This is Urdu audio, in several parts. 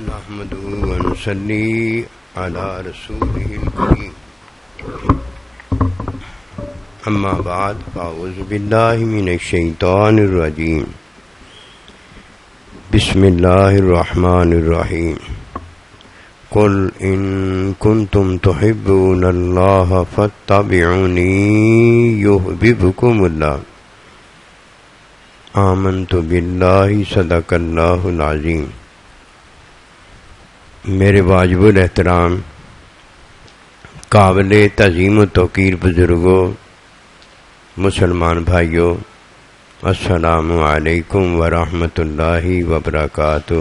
نحمده ونصلي على رسوله الكريم اما بعد فاعوذ بالله من الشيطان الرجيم بسم الله الرحمن الرحيم قل إن كنتم تحبون الله فاتبعوني يحببكم الله آمنت بالله صدق الله العظيم۔ میرے واجب الاحترام قابل تعظیم و توقیر بزرگوں، مسلمان بھائیوں، السلام علیکم ورحمۃ اللہ وبرکاتہ۔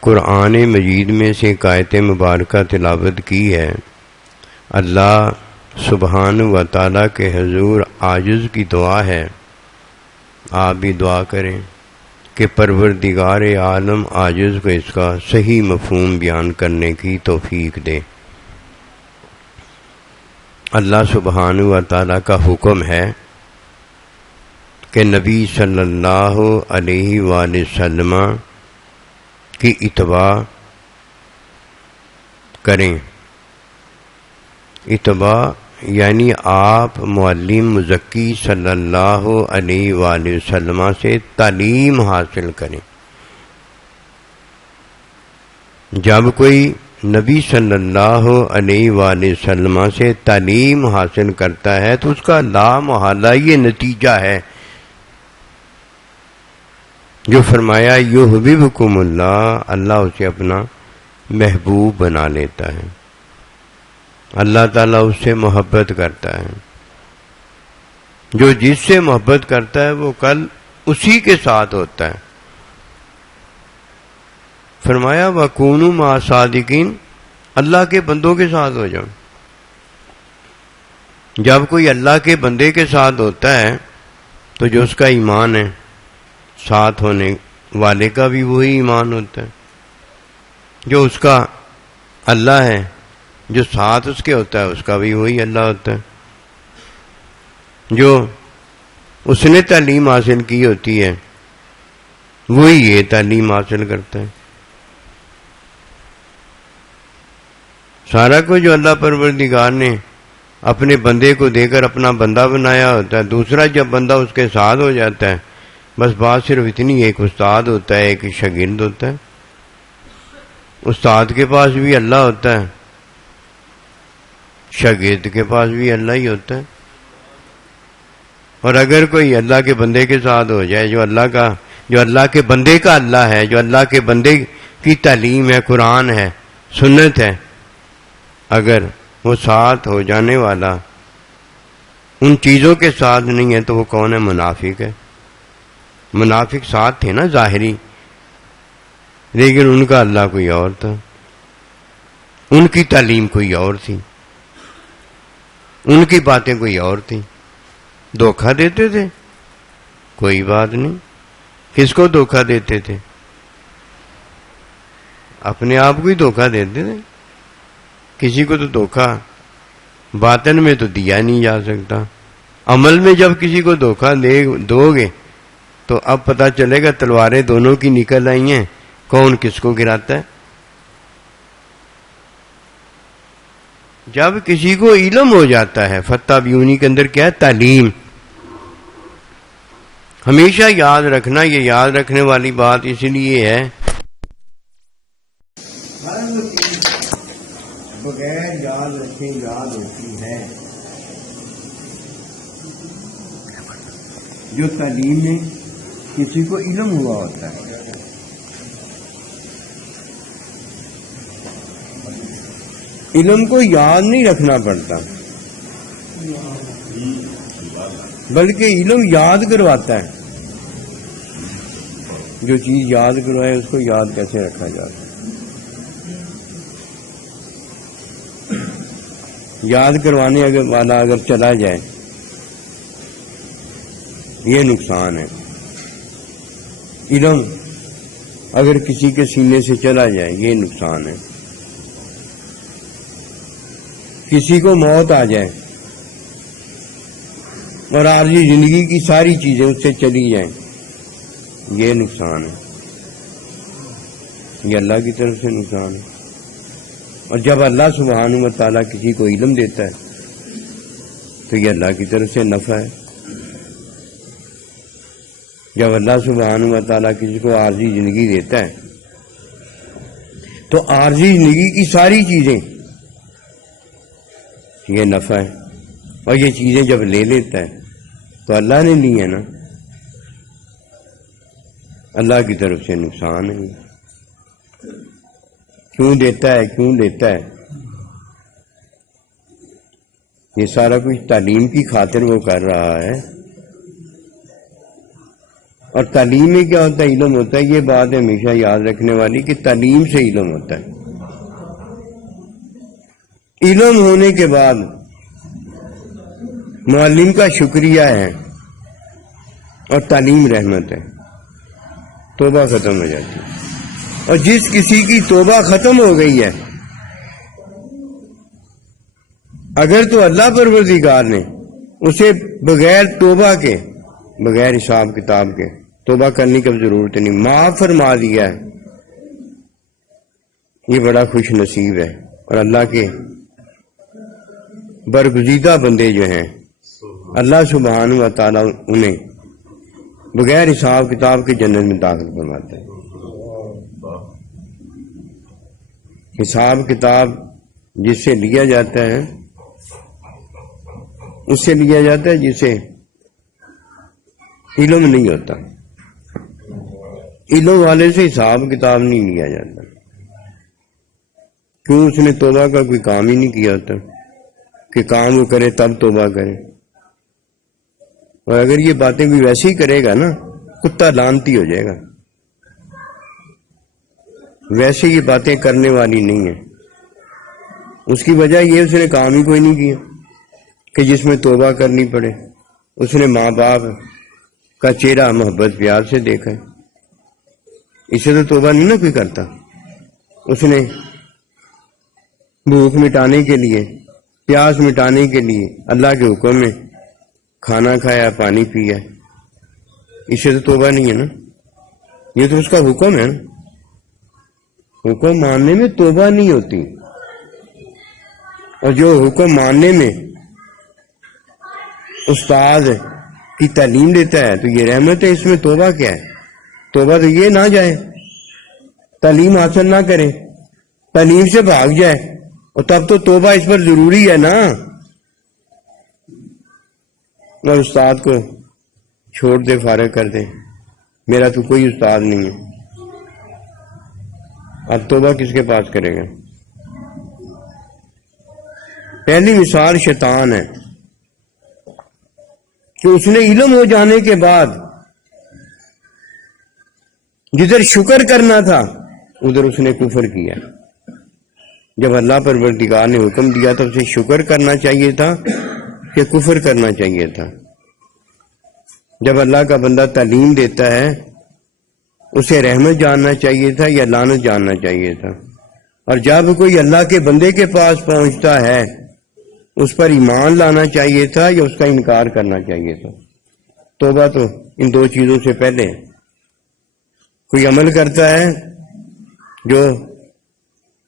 قرآن مجید میں سے ایک آیت مبارکہ تلاوت کی ہے۔ اللہ سبحانہ و تعالیٰ کے حضور عاجز کی دعا ہے، آپ بھی دعا کریں کہ پروردگار عالم عاجز کو اس کا صحیح مفہوم بیان کرنے کی توفیق دے۔ اللہ سبحانہ و تعالیٰ کا حکم ہے کہ نبی صلی اللہ علیہ وآلہ وسلم کی اتباع کریں۔ اتباع یعنی آپ معلم مزکی صلی اللہ علیہ وآلہ وسلم سے تعلیم حاصل کریں۔ جب کوئی نبی صلی اللہ علیہ وآلہ وسلم سے تعلیم حاصل کرتا ہے تو اس کا لا محالہ یہ نتیجہ ہے جو فرمایا یحببکم اللہ، اللہ اسے اپنا محبوب بنا لیتا ہے۔ اللہ تعالیٰ اس سے محبت کرتا ہے۔ جو جس سے محبت کرتا ہے وہ کل اسی کے ساتھ ہوتا ہے۔ فرمایا وَكُونُوا مَعَ الصَّادِقِينَ، اللہ کے بندوں کے ساتھ ہو جاؤ۔ جب کوئی اللہ کے بندے کے ساتھ ہوتا ہے تو جو اس کا ایمان ہے، ساتھ ہونے والے کا بھی وہی ایمان ہوتا ہے۔ جو اس کا اللہ ہے، جو ساتھ اس کے ہوتا ہے، اس کا بھی وہی اللہ ہوتا ہے۔ جو اس نے تعلیم حاصل کی ہوتی ہے وہی یہ تعلیم حاصل کرتا ہے۔ سارا کو جو اللہ پروردگار نے اپنے بندے کو دے کر اپنا بندہ بنایا ہوتا ہے، دوسرا جب بندہ اس کے ساتھ ہو جاتا ہے، بس بات صرف اتنی، ایک استاد ہوتا ہے، ایک شاگرد ہوتا ہے۔ استاد کے پاس بھی اللہ ہوتا ہے، شاگرد کے پاس بھی اللہ ہی ہوتا ہے۔ اور اگر کوئی اللہ کے بندے کے ساتھ ہو جائے، جو اللہ کے بندے کا اللہ ہے، جو اللہ کے بندے کی تعلیم ہے، قرآن ہے، سنت ہے، اگر وہ ساتھ ہو جانے والا ان چیزوں کے ساتھ نہیں ہے تو وہ کون ہے؟ منافق ہے۔ منافق ساتھ تھے نا ظاہری، لیکن ان کا اللہ کوئی اور تھا، ان کی تعلیم کوئی اور تھی، ان کی باتیں کوئی اور تھیں۔ دھوکہ دیتے تھے؟ کوئی بات نہیں۔ کس کو دھوکہ دیتے تھے؟ اپنے آپ کو ہی دھوکہ دیتے تھے۔ کسی کو تو دھوکہ باطن میں تو دیا نہیں جا سکتا، عمل میں جب کسی کو دھوکہ دو گے تو اب پتہ چلے گا تلواریں دونوں کی نکل آئی ہیں، کون کس کو گراتا ہے۔ جب کسی کو علم ہو جاتا ہے، فتبعونی کے اندر کیا ہے؟ تعلیم۔ ہمیشہ یاد رکھنا، یہ یاد رکھنے والی بات اس لیے ہے بغیر یاد رکھے یاد ہوتی ہے۔ جو تعلیم میں کسی کو علم ہوا ہوتا ہے، علم کو یاد نہیں رکھنا پڑتا، بلکہ علم یاد کرواتا ہے۔ جو چیز یاد کروائے اس کو یاد کیسے رکھا جاتا ہے؟ یاد کروانے والا اگر چلا جائے یہ نقصان ہے۔ علم اگر کسی کے سینے سے چلا جائے یہ نقصان ہے۔ کسی کو موت آ جائے اور عارضی زندگی کی ساری چیزیں اس سے چلی جائیں، یہ نقصان ہے۔ یہ اللہ کی طرف سے نقصان ہے. اور جب اللہ سبحانہ و تعالیٰ کسی کو علم دیتا ہے تو یہ اللہ کی طرف سے نفع ہے. جب اللہ سبحانہ و تعالیٰ کسی کو عارضی زندگی دیتا ہے تو عارضی زندگی کی ساری چیزیں یہ نفع ہے. اور یہ چیزیں جب لے لیتا ہے تو اللہ نے لی ہے نا, اللہ کی طرف سے نقصان ہے. کیوں دیتا ہے, کیوں لیتا ہے؟ یہ سارا کچھ تعلیم کی خاطر وہ کر رہا ہے. اور تعلیم میں کیا ہوتا ہے؟ علم ہوتا ہے. یہ بات ہمیشہ یاد رکھنے والی کہ تعلیم سے علم ہوتا ہے. علم ہونے کے بعد معلم کا شکریہ ہے اور تعلیم رحمت ہے. توبہ ختم ہو جاتی ہے. اور جس کسی کی توبہ ختم ہو گئی ہے, اگر تو اللہ پروردگار نے اسے بغیر توبہ کے, بغیر حساب کتاب کے, توبہ کرنے کی ضرورت نہیں, معاف فرما دیا ہے, یہ بڑا خوش نصیب ہے. اور اللہ کے برگزیدہ بندے جو ہیں, اللہ سبحانہ و تعالیٰ انہیں بغیر حساب کتاب کے جنت میں داخل فرماتا ہے. حساب کتاب جس سے لیا جاتا ہے اس سے لیا جاتا ہے جسے علم نہیں ہوتا. علم والے سے حساب کتاب نہیں لیا جاتا. کیوں؟ اس نے توبہ کا کوئی کام ہی نہیں کیا ہوتا کہ کام وہ کرے تب توبہ کرے. اور اگر یہ باتیں بھی ویسے ہی کرے گا نا, کتا لعنتی ہو جائے گا. ویسے یہ باتیں کرنے والی نہیں ہیں. اس کی وجہ یہ اس نے کام ہی کوئی نہیں کیا کہ جس میں توبہ کرنی پڑے. اس نے ماں باپ کا چہرہ محبت پیار سے دیکھا ہے, اسے تو توبہ نہیں نا کوئی کرتا. اس نے بھوک مٹانے کے لیے, پیاس مٹانے کے لیے اللہ کے حکم میں کھانا کھایا, پانی پیا, اسے تو توبہ نہیں ہے نا. یہ تو اس کا حکم ہے نا. حکم ماننے میں توبہ نہیں ہوتی. اور جو حکم ماننے میں استاد کی تعلیم دیتا ہے تو یہ رحمت ہے. اس میں توبہ کیا ہے؟ توبہ تو یہ نہ جائے, تعلیم حاصل نہ کرے, تعلیم سے بھاگ جائے, اور تب تو توبہ اس پر ضروری ہے نا. اور استاد کو چھوڑ دے, فارغ کر دے, میرا تو کوئی استاد نہیں ہے. اب توبہ کس کے پاس کرے گا؟ پہلی مثال شیطان ہے کہ اس نے علم ہو جانے کے بعد جدھر شکر کرنا تھا ادھر اس نے کفر کیا. جب اللہ پروردگار نے حکم دیا تو اسے شکر کرنا چاہیے تھا کہ کفر کرنا چاہیے تھا. جب اللہ کا بندہ تعلیم دیتا ہے اسے رحمت جاننا چاہیے تھا یا لعنت جاننا چاہیے تھا. اور جب کوئی اللہ کے بندے کے پاس پہنچتا ہے اس پر ایمان لانا چاہیے تھا یا اس کا انکار کرنا چاہیے تھا. توبہ تو ان دو چیزوں سے پہلے. کوئی عمل کرتا ہے جو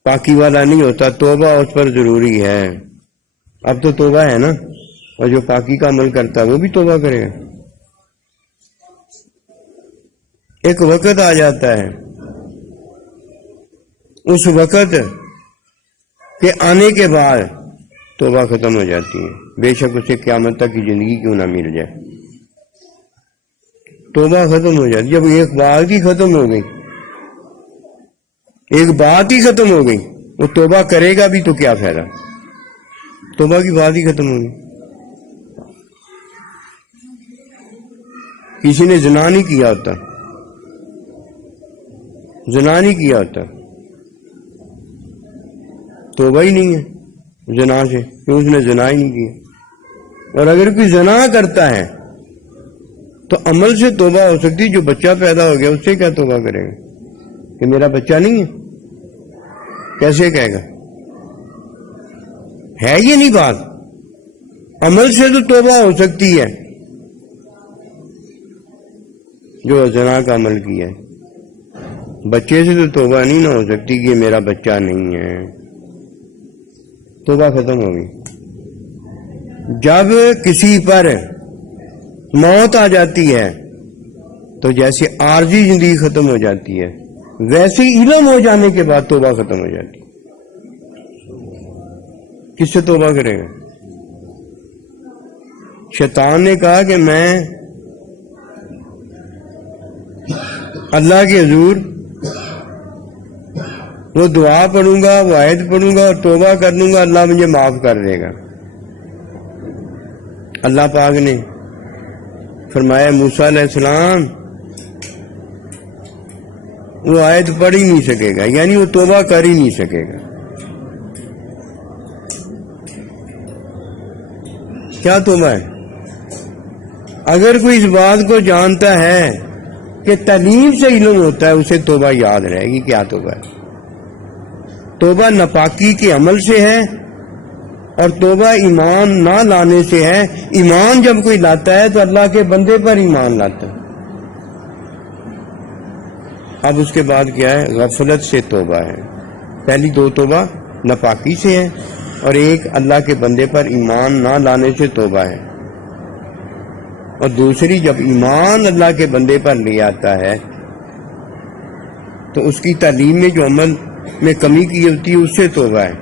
پاکی والا نہیں ہوتا, توبہ اس پر ضروری ہے. اب تو توبہ ہے نا, اور جو پاکی کا عمل کرتا ہے وہ بھی توبہ کرے گا. ایک وقت آ جاتا ہے, اس وقت کے آنے کے بعد توبہ ختم ہو جاتی ہے, بے شک اسے قیامت تک کی زندگی کیوں نہ مل جائے. توبہ ختم ہو جاتی. جب ایک بات ہی ختم ہو گئی, ایک بات ہی ختم ہو گئی, وہ توبہ کرے گا بھی تو کیا فائدہ؟ توبہ کی بات ہی ختم ہو گئی. کسی نے زنا نہیں کیا ہوتا, زنا نہیں کیا ہوتا, توبہ ہی نہیں ہے زنا سے, کیوں؟ اس نے زنا ہی نہیں کیا. اور اگر کوئی زنا کرتا ہے تو عمل سے توبہ ہو سکتی. جو بچہ پیدا ہو گیا اس سے کیا توبہ کرے گا کہ میرا بچہ نہیں ہے؟ کیسے کہے گا؟ ہے یہ نہیں بات. عمل سے تو توبہ ہو سکتی ہے جو زنا کا عمل کیا ہے. بچے سے تو توبہ نہیں نہ ہو سکتی کہ میرا بچہ نہیں ہے، توبہ ختم ہوگی۔ جب کسی پر موت آ جاتی ہے تو جیسے عارضی زندگی ختم ہو جاتی ہے، ویسے علم ہو جانے کے بعد توبہ ختم ہو جاتی ہے۔ کس سے توبہ کرے گا؟ شیطان نے کہا کہ میں اللہ کے حضور وہ دعا پڑھوں گا، وہ آیت پڑھوں گا اور توبہ کر لوں گا، اللہ مجھے معاف کر دے گا۔ اللہ پاک نے فرمایا موسیٰ علیہ السلام وہ آیت پڑھ ہی نہیں سکے گا، یعنی وہ توبہ کر ہی نہیں سکے گا۔ کیا توبہ ہے؟ اگر کوئی اس بات کو جانتا ہے کہ تعلیم سے علم ہوتا ہے، اسے توبہ یاد رہے گی۔ کیا توبہ ہے؟ توبہ ناپاکی کے عمل سے ہے اور توبہ ایمان نہ لانے سے ہے۔ ایمان جب کوئی لاتا ہے تو اللہ کے بندے پر ایمان لاتا ہے۔ اب اس کے بعد کیا ہے؟ غفلت سے توبہ ہے۔ پہلی دو توبہ ناپاکی سے ہے اور ایک اللہ کے بندے پر ایمان نہ لانے سے توبہ ہے، اور دوسری جب ایمان اللہ کے بندے پر لے آتا ہے تو اس کی تعلیم میں جو عمل میں کمی کی ہوتی ہے اس سے توبہ ہے،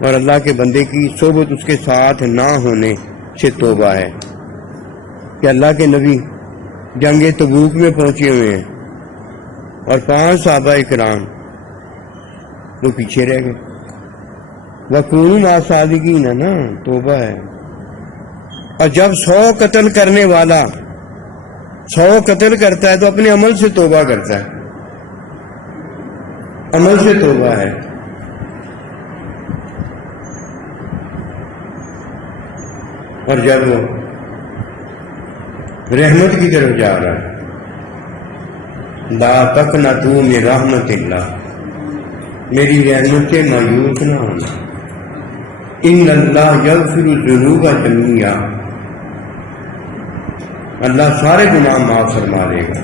اور اللہ کے بندے کی صحبت اس کے ساتھ نہ ہونے سے توبہ ہے۔ کہ اللہ کے نبی جنگ تبوک میں پہنچے ہوئے ہیں اور 5 صحابہ کرام وہ پیچھے رہ گئے۔ وَكُونُوا مَعَ الصَّادِقِينَ ہے نا، توبہ ہے۔ اور جب 100 قتل کرنے والا 100 قتل کرتا ہے تو اپنے عمل سے توبہ کرتا ہے، عمل سے توبہ ہے۔ اور جب وہ رحمت کی طرف جا رہا ہے، لا تقنطوا من رحمت اللہ، میری رحمت سے مایوس نہ ہونا، ان اللہ یغفر الذنوب جميعا، اللہ سارے گناہ معاف فرما دے گا۔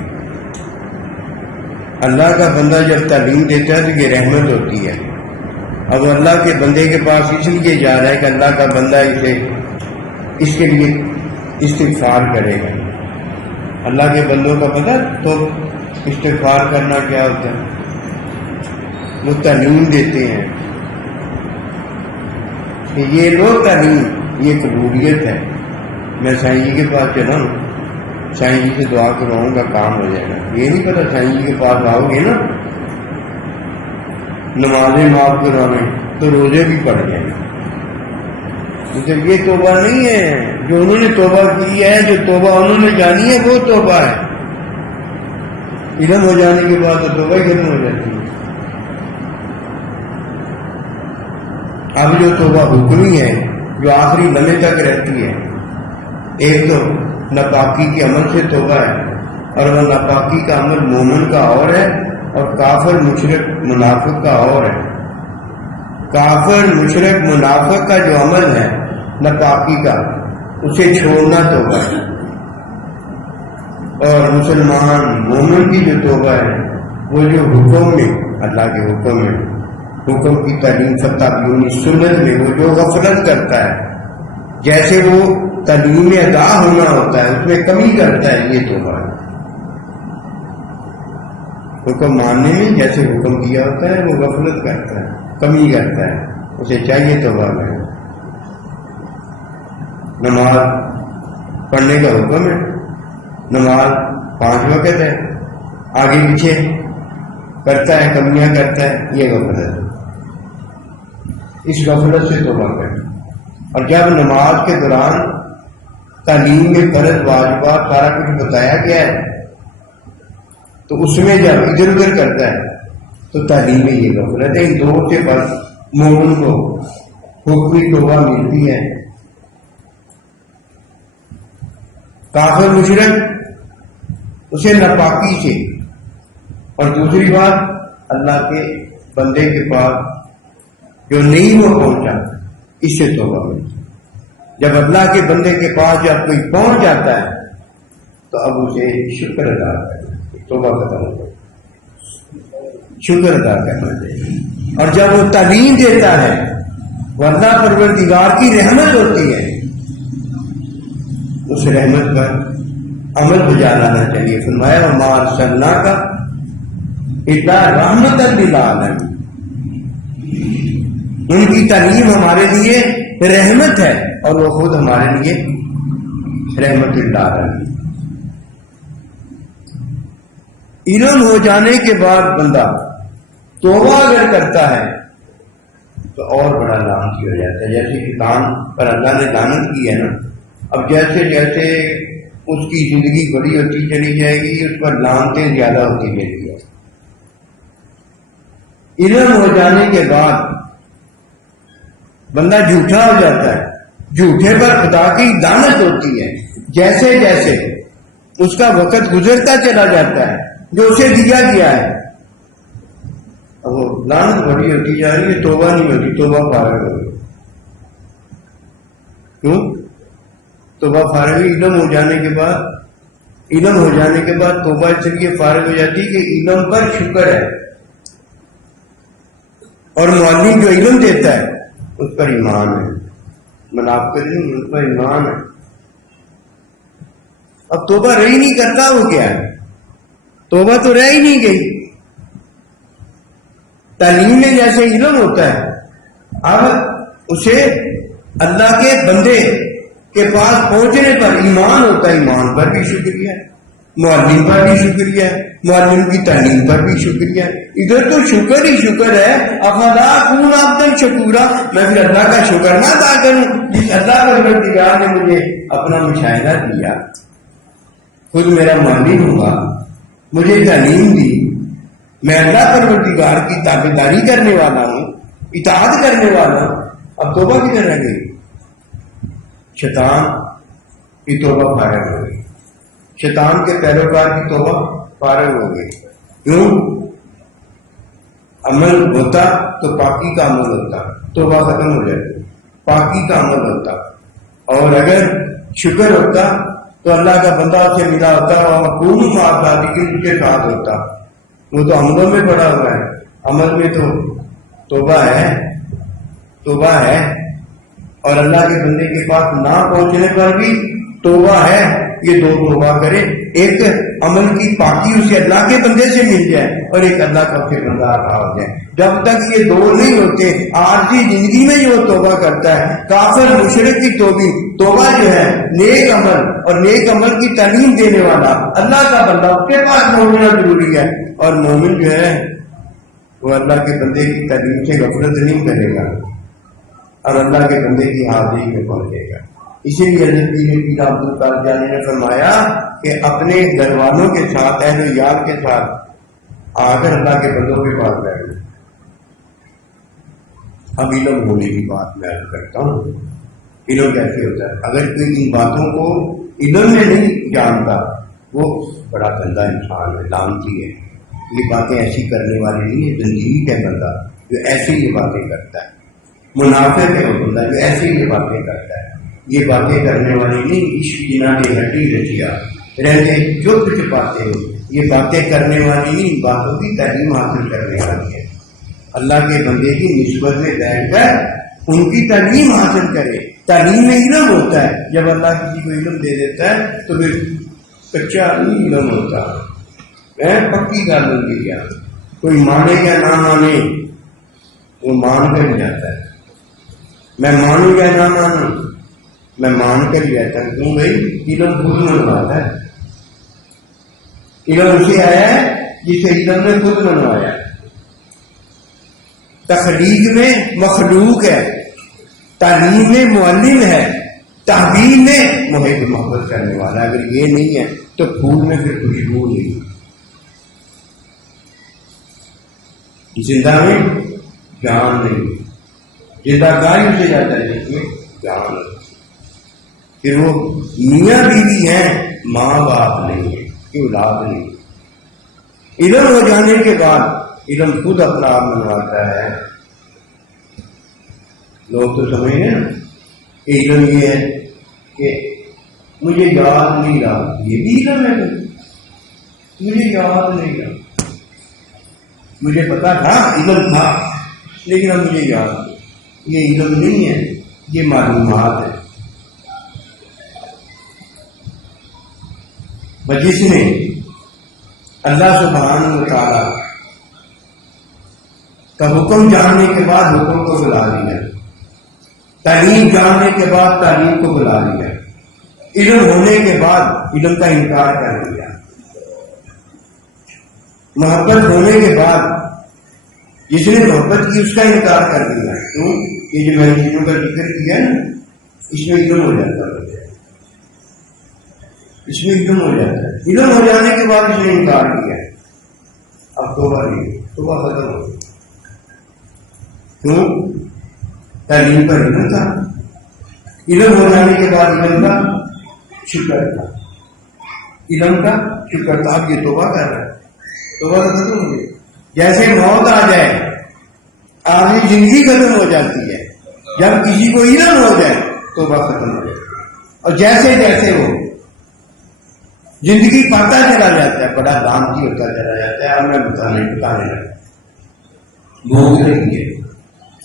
اللہ کا بندہ جب تعلیم دیتا ہے تو یہ رحمت ہوتی ہے۔ اب اللہ کے بندے کے پاس اس لیے جا رہا ہے کہ اللہ کا بندہ اس کے لیے استغفار کرے گا۔ اللہ کے بندوں کا پتہ تو استغفار کرنا کیا ہوتا ہے؟ وہ تعلیم دیتے ہیں کہ یہ لو تعلیم، یہ قبولیت ہے۔ میں سائیں جی کے پاس چلا ہوں، سائیں جی سے دعا کرواؤں گا، کام ہو جائے گا۔ یہ نہیں پتا سائیں جی کے پاس آؤ گے نا نمازیں معاف کروانے تو روزے بھی پڑ جائیں گے۔ یہ توبہ نہیں ہے جو انہوں نے توبہ کی ہے، جو توبہ انہوں نے جانی ہے وہ توبہ ہے۔ علم ہو جانے کے بعد تو توبہ ہی ختم ہو جاتی ہے۔ اب جو توبہ حکمی ہے جو آخری لمحے تک رہتی ہے، ایک تو ناپاکی کے عمل سے توبہ ہے، اور وہ ناپاکی کا عمل مومن کا اور ہے اور کافر مشرک منافق کا اور ہے۔ کافر مشرک منافق کا جو عمل ہے ناپاکی کا، اسے چھوڑنا توبہ ہے، اور مسلمان مومن کی جو توبہ ہے وہ جو حکم میں، اللہ کے حکم میں، حکم کی تعلیم فتابعونی سنت میں وہ جو غفلت کرتا ہے، جیسے وہ تعلیم میں ادا ہونا ہوتا ہے اس میں کمی کرتا ہے، یہ توبہ ہے۔ حکم ماننے میں جیسے حکم کیا ہوتا ہے وہ غفلت کرتا ہے، کمی کرتا ہے، اسے چاہیے توبہ کرے۔ نماز پڑھنے کا حکم ہے، نماز 5 وقت ہے، آگے پیچھے کرتا ہے، کمیاں کرتا ہے، یہ غفلت ہے۔ اس غفلت سے توبہ کرے۔ اور جب نماز کے دوران تعلیم میں فرض واجبات سارا کچھ بتایا گیا ہے تو اس میں جب ادھر ادھر کرتا ہے تو تعلیم میں یہ غفلت ہے۔ ان دو سے بس مومن کو حکمی توبہ ملتی ہے۔ کافر مشرک اسے ناپاکی سے، اور دوسری بات اللہ کے بندے کے پاس جو نہیں وہ پہنچا، اس سے توبہ ملتی۔ جب اللہ کے بندے کے پاس جب کوئی پہنچ جاتا ہے تو اب اسے شکر ادا کرنا، توبہ ختم ہو جائے۔ شکر ادا کرنا چاہیے. اور جب وہ تعلیم دیتا ہے وہ اللہ پروردگار کی رحمت ہوتی ہے, اس رحمت پر عمل بجا لانا چاہیے. فرمایا وما ارسلناک الا رحمۃ للعالمین. ان کی تعلیم ہمارے لیے رحمت ہے اور وہ خود ہمارے لیے رحمت للعالمین. علم ہو جانے کے بعد بندہ توبہ اگر کرتا ہے تو اور بڑا لعنتی ہو جاتا ہے. جیسے کہ کان پر اللہ نے لعنت کی ہے نا, اب جیسے جیسے اس کی زندگی بڑی ہوتی چلی جائے گی اس پر لعنتیں زیادہ ہوتی چلی جائیں. علم ہو جانے کے بعد بندہ جھوٹا ہو جاتا ہے, جھوٹے پر خدا کی لعنت ہوتی ہے. جیسے جیسے اس کا وقت گزرتا چلا جاتا ہے جو اسے دیا گیا ہے, وہ لعنت بڑی ہوتی جا رہی ہے, توبہ نہیں ہوتی, توبہ فارغ ہو گئی. کیوں توبہ فارغ ہوئی؟ علم ہو جانے کے بعد, علم ہو جانے کے بعد توبہ اس لیے فارغ ہو جاتی کہ علم پر شکر ہے, اور معلم جو علم دیتا ہے اس پر ایمان ہے, منافقت نہیں, اس پر ایمان ہے. اب توبہ رہی نہیں کرتا, وہ کیا ہے, توبہ تو رہ ہی نہیں گئی. تعلیم میں جیسے علم ہوتا ہے, اب اسے اللہ کے بندے کے پاس پہنچنے پر ایمان ہوتا ہے, ایمان پر بھی شکریہ ہے, معلم پر بھی شکریہ ہے, معلم کی تعلیم پر بھی شکریہ ہے. ادھر تو شکر ہی شکر ہے. افلا اکون عبدا شکورا, میں پھر اللہ کا شکر نہ ادا کروں جس اللہ پروردگار نے مجھے اپنا مشاہدہ دیا, خود میرا معلم ہوا, مجھے تعلیم دی, میں اللہ پروردگار کی تابعداری کرنے والا ہوں, اطاعت کرنے والا ہوں. اب توبہ کدھر رہ گئی؟ شیطان کی توبہ فارغ ہو گئی, شیطان کے پیروکار کی توبہ فارغ ہو گئی. کیوں؟ عمل ہوتا تو پاکی کا عمل ہوتا, توبہ ختم ہو جاتی, پاکی کا عمل ہوتا. اور اگر شکر ہوتا تو اللہ کا بندہ اسے ملا ہوتا اور مقبول معافات ان کے ساتھ ہوتا. وہ تو عملوں میں پڑا ہوا ہے, عمل میں تو توبہ ہے, توبہ ہے. اور اللہ کے بندے کے پاس نہ پہنچنے پر بھی توبہ ہے. یہ دو توبہ کرے, ایک عمل کی پاکی اسے اللہ کے بندے سے مل جائے اور ایک اللہ کا پھر بندہ آتا ہو جائے. جب تک یہ دو نہیں ہوتے عارضی زندگی میں جو توبہ کرتا ہے, کافر مشرک کی توبہ جو ہے نیک عمل اور نیک عمل کی تعلیم دینے والا اللہ کا بندہ اس کے پاس پہنچنا ضروری ہے. اور مومن جو ہے وہ اللہ کے بندے کی تعلیم سے غفلت نہیں کرے گا اور اللہ کے بندے کی حاضری میں پہنچے گا. اسی لیے حضرت پیر عبد القادر جانی نے فرمایا کہ اپنے گھر والوں کے ساتھ, اہل و یار کے ساتھ آ کر اللہ کے بندوں کے پاس بیٹھ گئے. اب علم ہونے کی بات میں عرض کرتا ہوں, علم کیسے ہوتا ہے؟ اگر کوئی ان باتوں کو علم میں نہیں جانتا وہ بڑا گندا انسان ہے, لعنتی ہے. یہ باتیں ایسی کرنے والی نہیں ہے. زندگی کا بندہ جو ایسی یہ باتیں کرتا ہے, منافق ہے وہ بندہ جو ایسی یہ باتیں کرتا ہے. یہ باتیں کرنے والی نہیں, عشق جنا کے ہڈی رچیا رہتے چپ چھپاتے ہو, یہ باتیں کرنے والی نہیں, باتوں کی تعلیم حاصل کرنے والی ہے. اللہ کے بندے کی نسبت میں بیٹھ کر ان کی تعلیم حاصل کرے. تعلیم میں علم ہوتا ہے. جب اللہ کسی کو علم دے دیتا ہے تو پھر کچا نہیں علم ہوتا, پکی گل ہوتی کیا. کوئی مانے یا نہ مانے وہ مان کر جاتا ہے. میں مانوں یا نہ مانوں میں مان کر جاتا ہوں. کیوں بھائی؟ علم خود منواتا ہے. علم اسے آیا ہے جسے علم نے خود منوایا. تخلیق میں مخلوق ہے, تعلیم میں معلم ہے, تحویل میں محب محبت کرنے والا. اگر یہ نہیں ہے تو پھول میں پھر خوشبو نہیں. زندہ میں جان نہیں, زندہ گاڑی سے جاتا ہے جس میں جان نہیں. پھر وہ میاں بیوی ہیں, ماں باپ نہیں ہے, اولاد نہیں. علم ہو جانے کے بعد علم خود اپنا آپ منواتا ہے. لوگ تو سمجھ گئے نا کہ علم یہ ہے کہ مجھے یاد نہیں رہا, یہ بھی علم ہے. مجھے یاد نہیں رہا, مجھے پتا تھا، علم تھا، لیکن اب مجھے یاد یہ علم نہیں ہے، یہ معلومات ہے۔ جس نے اللہ سبحانہ و تعالیٰ کا حکم جاننے کے بعد حکم کو بلا لیا، تعلیم جاننے کے بعد تعلیم کو بلا لیا، علم ہونے کے بعد علم کا انکار کر دیا، محبت ہونے کے بعد جس نے محبت کی اس کا انکار کر دیا۔ کیوں؟ یہ جو میں نے چیزوں کا ذکر کیا نا، اس میں علم ہو جاتا ہے، اس میں علم ہو جاتا ہے، علم ہو جانے کے بعد اس نے انکار کیا، اب توبہ نہیں، توبہ ختم ہو گئی۔ کیوں؟ تعلیم پر علم تھا، علم ہو جانے کے بعد علم کا شکر تھا، علم کا شکر تھا۔ اب یہ توبہ کر رہا ہے، توبہ تو ختم ہو گئی۔ جیسے موت آ جائے، آدمی زندگی ختم ہو جاتی ہے، جب کسی کو علم ہو جائے توبہ ختم ہو جائے، اور جیسے جیسے وہ زندگی پاتا چلا جاتا ہے، بڑا دامتی ہوتا چلا جاتا ہے، ہمیں بتانے لگا، بھوک لگی ہے،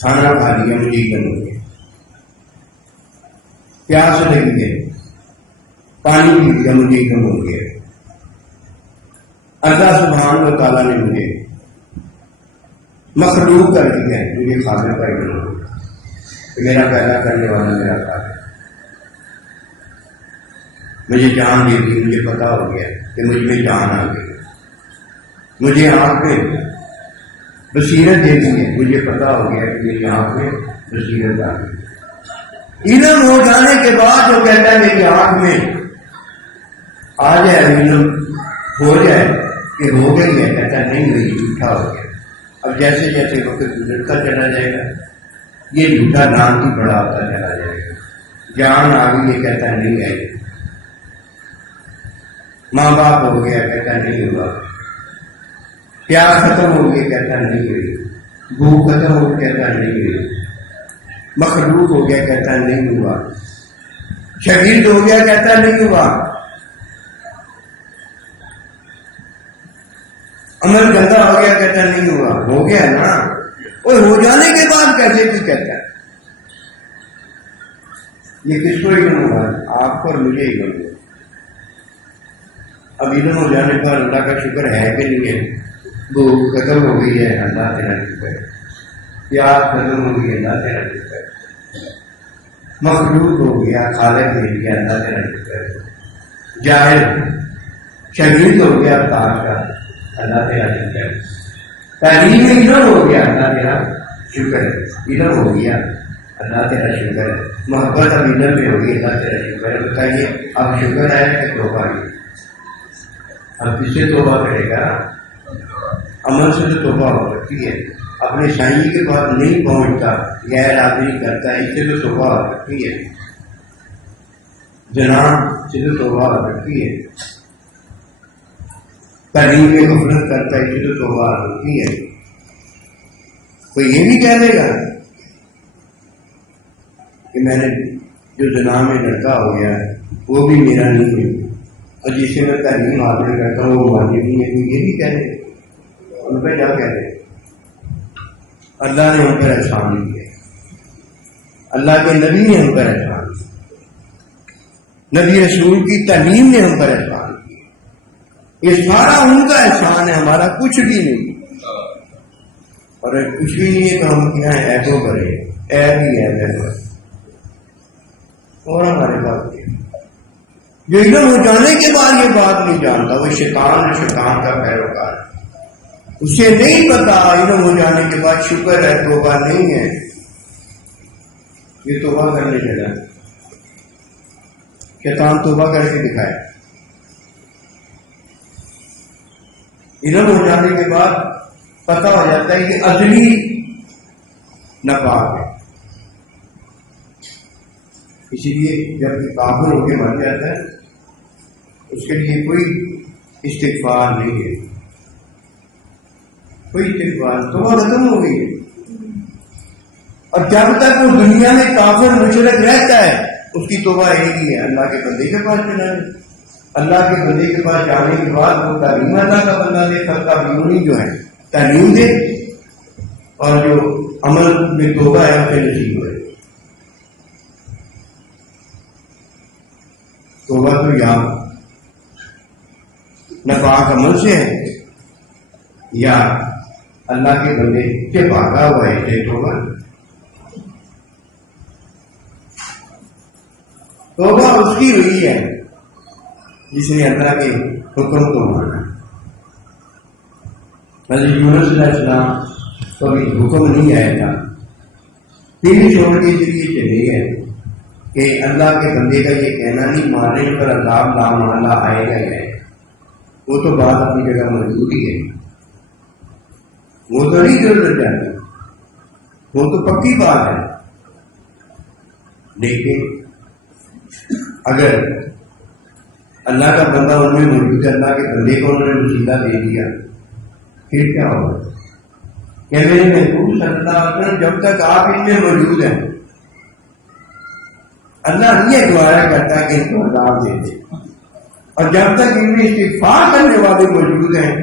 کھانا کھا لیا مجھے علم ہو گیا، پیاس لگی ہے، پانی پی لیا مجھے علم ہو گیا۔ اللہ سبحانہ و تعالیٰ نے مجھے مخلوق کر دیا ہے، مجھے خالق کا علم ہو گیا، میرا پیدا کرنے والا میرا خالق، مجھے جان دے دی، مجھے پتا ہو گیا کہ مجھ میں جان آ گئی، مجھے آنکھ میں بصیرت دے دی ہے، مجھے پتا ہو گیا کہ میری آنکھ میں بصیرت آ گئی۔ علم ہو جانے کے بعد جو کہتا ہے میری آنکھ میں آ جائے، علم ہو جائے کہ ہو گئی ہے، کہتا ہے نہیں ہوئی، جھوٹا ہو گیا۔ اب جیسے جیسے وقت گزرتا چلا جائے گا، یہ جھوٹا نام کی بڑا ہوتا چلا جائے گا، جان آ گئی ہے، کہتا ہے نہیں آئی، ماں باپ ہو گیا، کہتا نہیں ہوا، پیار ختم ہو گیا، کہتا نہیں ہوئی، بھوک ختم ہو گیا، کہتا نہیں ہوئی، مخلوق ہو گیا، کہتا نہیں ہوا، شہید ہو گیا، کہتا نہیں ہوا، عمل گندا ہو گیا، کہتا نہیں ہوا، ہو گیا نا۔ اور ہو جانے کے بعد کیسے بھی کہتا ہے، یہ کس کو علم ہوا؟ آپ کو اور مجھے علم ہوا۔ اب علم ہو جانے پر اللہ کا شکر ہے کہ نہیں ہے؟ وہ ختم ہو گئی ہے، اللہ تیرا شکر ہے، پیار ختم ہو گئی، اللہ تیرا شکر ہے، مخلوق ہو گیا، خالق دے دیا، اللہ تیرا شکر ہے، جاہل شہید ہو گیا، تاج کا، اللہ تیرا شکر ہے، تعلیم علم ہو گیا، اللہ تیرا شکر ہے، علم ہو گیا، اللہ تیرا شکر ہے، محبت اب علم میں ہوگی، اللہ تیرا شکر ہے۔ بتائیے اب شکر ہے کہ توبہ نہیں؟ اب کس سے توبہ کرے گا؟ عمل سے تو توبہ ہو سکتی ہے، اپنے سائیں کے پاس نہیں پہنچتا، غیر حاضری کرتا ہے، اس سے تو توبہ ہو سکتی ہے، جناب سے تو توبہ ہو سکتی ہے، تعلیم میں غفلت کرتا ہے، اس سے تو توبہ ہو سکتی ہے۔ کوئی یہ بھی کہہ دے گا کہ میں نے جو زنا میں لڑکا ہو گیا وہ بھی میرا نہیں ہے، اور جس سے میں تعلیم حاصل کرتا ہوں وہ واجب نہیں ہے، کوئی یہ بھی کہہ دے؟ ان پہ کیا کہہ دے؟ اللہ نے ہم پر احسان کیا، اللہ کے نبی نے ہم پر احسان کیا، نبی رسول کی تعلیم نے ہم پر احسان کیا، یہ سارا ان کا احسان ہے، ہمارا کچھ بھی نہیں، اور کچھ بھی نہیں ہے تو ہم کیا ہے، ایسو کرے، ایب ہی ہے، اور ہمارے پاس جو علم ہو جانے کے بعد یہ بات نہیں جانتا، وہ شیطان کا پیروکار ہے، اسے نہیں پتا علم ہو جانے کے بعد شکر ہے، توبہ نہیں ہے، یہ توبہ کرنے لگا، شیطان توبہ کر کے دکھائے۔ علم ہو جانے کے بعد پتا ہو جاتا ہے کہ ازلی ناپاک ہے، اسی لیے جب کافر ہو کے مر جاتا ہے اس کے لیے کوئی استغفار نہیں ہے، کوئی استغفار، توبہ ختم ہو گئی ہے، اور جب تک وہ دنیا میں کافر مشرک رہتا ہے اس کی توبہ ایک ہی ہے، اللہ کے بندے کے پاس چلا ہے، اللہ کے بندے کے پاس جانے کے بعد وہ تعلیم اللہ کا بندہ دے، فرقہ بیرونی جو ہے تعلیم دے اور جو عمل میں توبہ ہے اسے نصیب ہوئے. توبہ تو یا ناپاک عمل سے ہے یا اللہ کے بندے سے بھاگا ہوا ہے توبہ. توبہ اس کی ہوئی ہے جس نے اللہ کے حکم کو مانا. حضرت یونس علیہ السلام کو بھی حکم نہیں آیا تھا، پھر بھی چھوڑ کے ذریعے چلے گئے کہ اللہ کے بندے کا یہ کہنا نہیں مارنے پر عذاب لا محالہ آئے گا ہے. وہ تو بات اپنی جگہ موجود ہی ہے، وہ تو نہیں ضرورت جاتی، وہ تو پکی بات ہے. لیکن اگر اللہ کا بندہ ان میں موجود ہے، اللہ کے بندے کو انہوں نے وسیلہ دے دیا، پھر کیا ہوگا کہ میرے محبوب صلی اللہ علیہ وسلم جب تک آپ ان میں موجود ہیں اللہ یہ گوارا کرتا ہے کہ ان کو عذاب دے دے، اور جب تک ان میں استغفار کرنے والے موجود ہیں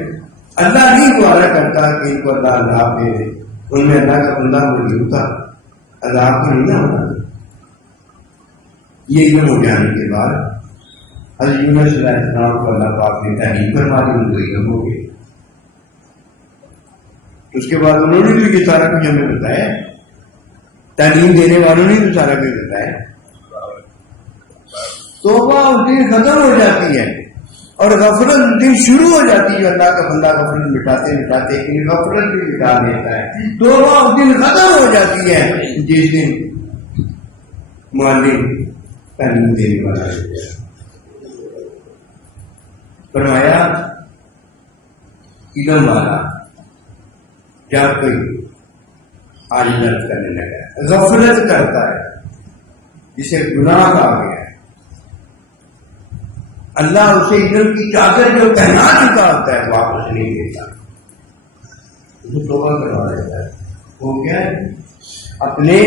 اللہ نہیں گوارا کرتا کہ ان کو اللہ عذاب دے دے. ان میں اللہ کا بندہ موجود تھا، عذاب کو نہیں نہ ہونا. یہ علم ہو جانے کے بعد حضرت یونس علیہ السلام کو اللہ پاک نے تعلیم فرما دی، ان کو علم ہو گئے. اس کے بعد انہوں نے بھی یہ سارا کچھ ہمیں بتایا، تعلیم دینے والوں نے بھی سارا کچھ بتایا. توبہ اس دن ختم ہو جاتی ہے اور غفلت اس دن شروع ہو جاتی ہے. اللہ کا بندہ غفلت مٹاتے مٹاتے غفلت بھی مٹا دیتا ہے. توبہ اس دن ختم ہو جاتی ہے جس دن معلم تعلیم دینے والا ہے. فرمایا علم والا جب کوئی عاجزت کرنے لگا، غفلت کرتا ہے، جسے گناہ کہا گیا ہے، اللہ اسے علم کی چادر جو پہنا چکا ہوتا ہے واپس نہیں دیتا، اسے توبہ کروا دیتا ہے. وہ کیا ہے؟ اپنے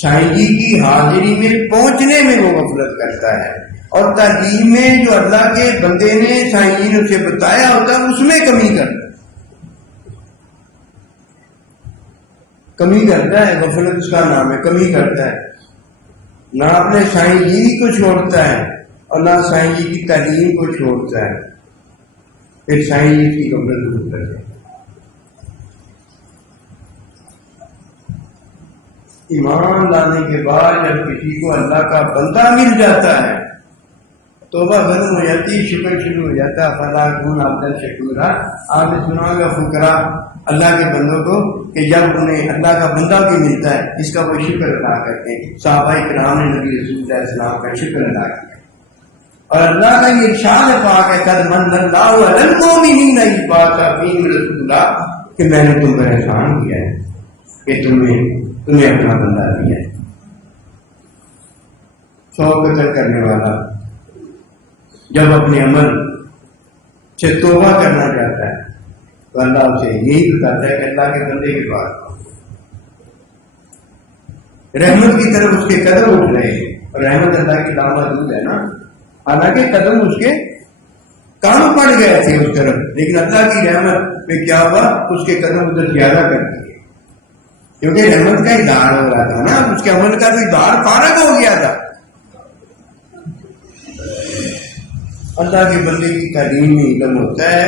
سائیں جی کی حاضری میں پہنچنے میں وہ غفلت کرتا ہے، اور تعلیم میں جو اللہ کے بندے نے سائیں جی نے اسے بتایا ہوتا ہے اس میں کمی کرتا ہے. غفلت اس کا نام ہے، کمی کرتا ہے. نہ اپنے سائیں جی کو چھوڑتا ہے اور نہ سائیں جی کی تعلیم کو چھوڑتا ہے، پھر سائیں جی کی غفلت دور کرتے ہیں. ایمان لانے کے بعد جب کسی کو اللہ کا بندہ مل جاتا ہے توبہ ختم ہو جاتی ہے، شکر شروع ہو جاتا ہے. فلا کون عبد شکورا، آپ نے سنا ہوگا فقرا اللہ کے بندوں کو کہ جب انہیں اللہ کا بندہ بھی ملتا ہے اس کا وہ شکر ادا کرتے ہیں. صحابہ کرام نے نبی رسول اللہ علیہ السلام کا شکر ادا کیا، اور اللہ کا یہ ارشاد پاک ہے قد من اللہ علی المؤمنین اذ بعث فیہم رسولا، کہ میں نے تم پر احسان کیا ہے کہ تمہیں اپنا بندہ دیا ہے. 100 قتل کرنے والا جب اپنے عمل سے توبہ کرنا چاہتا ہے تو اللہ اسے یہی بتاتا ہے کہ اللہ کے بندے کے پاس رحمت کی طرف اس کے قدم اٹھ رہے ہیں، اور رحمت اللہ کی داماد ہے نا. حالانکہ قدم اس کے کام پڑ گئے تھے اس طرف، لیکن اللہ کی رحمت پہ کیا ہوا، اس کے قدم ادھر زیادہ کر دیے، کیونکہ رحمت کا اظہار ہو رہا تھا نا، اس کے عمل کا تو اظہار فارغ ہو گیا تھا. اللہ کے بندے کی تعلیم میں علم ہوتا ہے،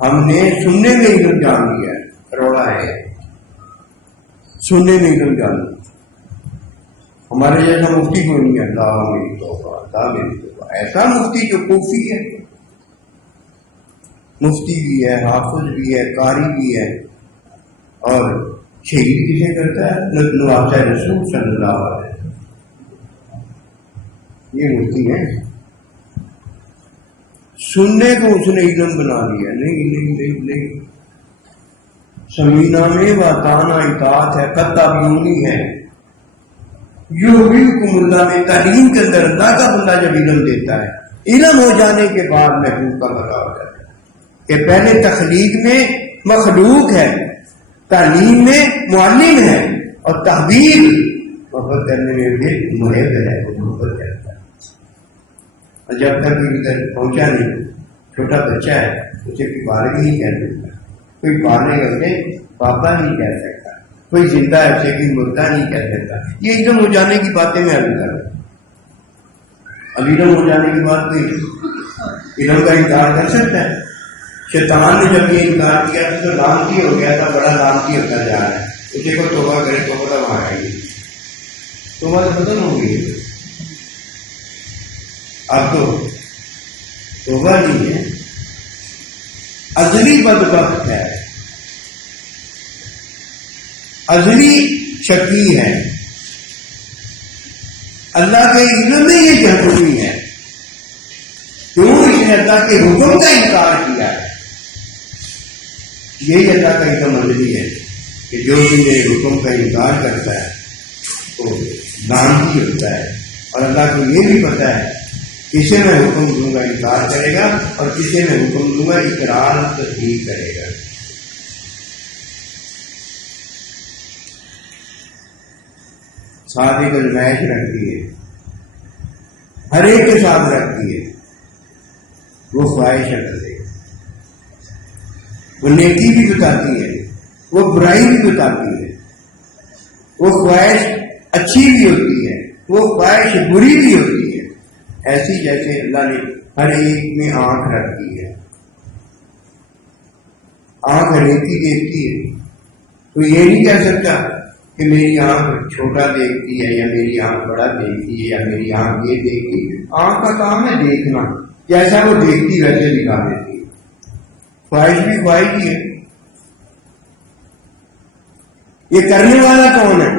ہم نے سننے میں علم جان لیا ہے، روڑا ہے سننے میں علم جان لیا. ہمارے جیسا مفتی کوئی نہیں ہے، اللہ میری توبہ، اللہ میری توبہ. ایسا مفتی جو کوفی ہے، مفتی بھی ہے، حافظ بھی ہے، قاری بھی ہے، اور شہید کسے کرتا ہے؟ نواسہ رسول صلی اللہ علیہ وسلم. یہ مفتی ہے، سننے کو اس نے علم بنا لیا. نہیں سمینا میں واتانا اطاعت ہے، قطعیونی ہے. یحییکم اللہ میں تعلیم کے اندر اللہ کا بندہ جب علم دیتا ہے، علم ہو جانے کے بعد محبوب کا بھلا ہو جاتا ہے. کہ پہلے تخلیق میں مخلوق ہے، تعلیم میں معلم ہے، اور تحبیب محبت کرنے میں بھی محب ہے، محبت کرتا ہے. اور جب تک ادھر پہنچا نہیں، چھوٹا بچہ ہے، اسے بالغ نہیں کہہ دیتا، کوئی پالے اسے بابا نہیں کہہ سکتا، کوئی زندہ ہے اسے کوئی مردہ نہیں کہہ سکتا. یہ علم ہو جانے کی باتیں میں ابھی کر رہا ہوں. اب علم ہو جانے کی بات کوئی علم کا انکار کر سکتا ہے؟ شیطان نے جب یہ انکار کیا تو لعنتی ہو گیا تھا، بڑا لعنتی ہوتا جا رہا ہے. اسے کو توبہ کرے تو پتہ وہاں آئے گی، توبہ تو ختم ہو گئی. اب تو توبہ نہیں ہے، ازلی بدبخت ہے، ازلی شقی ہے. اللہ کے علم میں یہ جہنمی ہے، کیوں اس نے اللہ کے حکم کا انکار کیا ہے. یہی اللہ کا علم ازلی ہے کہ جو بھی میرے حکم کا انکار کرتا ہے وہ لعنتی ہوتا ہے. اور اللہ کو یہ بھی پتا ہے کسے میں حکم دوں گا انکار کرے گا اور کسے میں حکم دوں گا اقرار تصدیق کرے گا. ساتھ ایک ازمائش رکھتی ہے، ہر ایک کے ساتھ رکھتی ہے. وہ خواہش رکھتے، وہ نیکی بھی بتاتی ہے، وہ برائی بھی بتاتی ہے. وہ خواہش اچھی بھی ہوتی ہے، وہ خواہش بری بھی ہوتی ہے. ایسی جیسے اللہ نے ہر ایک میں آنکھ رکھی ہے. آنکھ ہر ایک ہی دیکھتی ہے. تو یہ نہیں کہہ سکتا کہ میری آنکھ چھوٹا دیکھتی ہے یا میری آنکھ بڑا دیکھتی ہے یا میری آنکھ یہ دیکھتی ہے. آنکھ کا کام ہے دیکھنا، جیسا وہ دیکھتی ویسے دکھا دیتی ہے. خواہش بھی خواہش ہی ہے. یہ کرنے والا کون ہے؟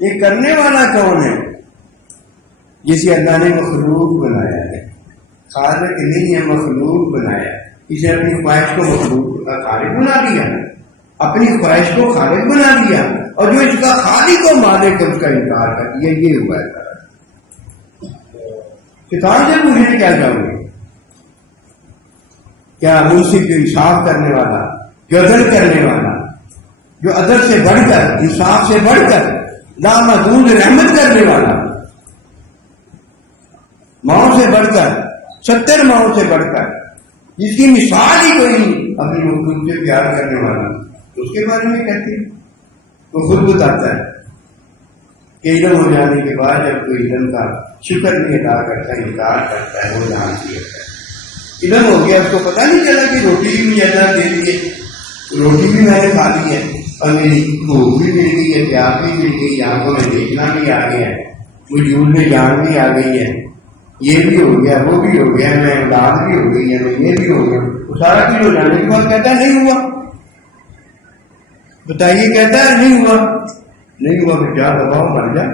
یہ کرنے والا کون ہے؟ جسے اللہ نے مخلوق بنایا ہے. خالق نہیں ہے، مخلوق بنایا. اسے اپنی خواہش کو مخلوق کا خالق بنا دیا، اپنی خواہش کو خالق بنا دیا، اور جو اس کا خالق و مالک اس کا انکار کر دیا. یہ ہوا ہے. شیطان سے پوچھنے کیا جاؤ گے؟ کیا منصف جو انصاف کرنے والا، جو عدل کرنے والا، جو عدل سے بڑھ کر، انصاف سے بڑھ کر لامحدود رحمت کرنے والا، ماؤں سے بڑھ کر، 70 ماؤں سے بڑھ کر، جس کی مثال ہی کوئی نہیں، اپنی مخلوق سے پیار کرنے والا، اس کے بارے میں کہتے ہیں. وہ خود بتاتا ہے کہ علم ہو جانے کے بعد جب کوئی علم کا شکر نہیں ادا کرتا، انکار کرتا ہے، وہ جانتی ہوتا ہے. علم ہو گیا، اس کو پتہ نہیں چلا کہ روٹی بھی مجھے اللہ دے دی ہے، روٹی بھی میں نے کھا لی ہے، اور میری بھوک بھی مل گئی ہے، پیاس بھی مل گئی، آنکھوں میں دیکھنا بھی آ گیا ہے، وجود میں جان بھی آ گئی ہے، یہ بھی ہو گیا، وہ بھی ہو گیا، میں اولاد بھی ہو گئی ہے، میں یہ بھی ہو گیا. وہ سارا چیز ہو جانے کے بعد کہتا ہے نہیں ہوا. بتائیے، کہتا ہے نہیں ہوا. نہیں ہوا پھر کیا دباؤ، مر جا.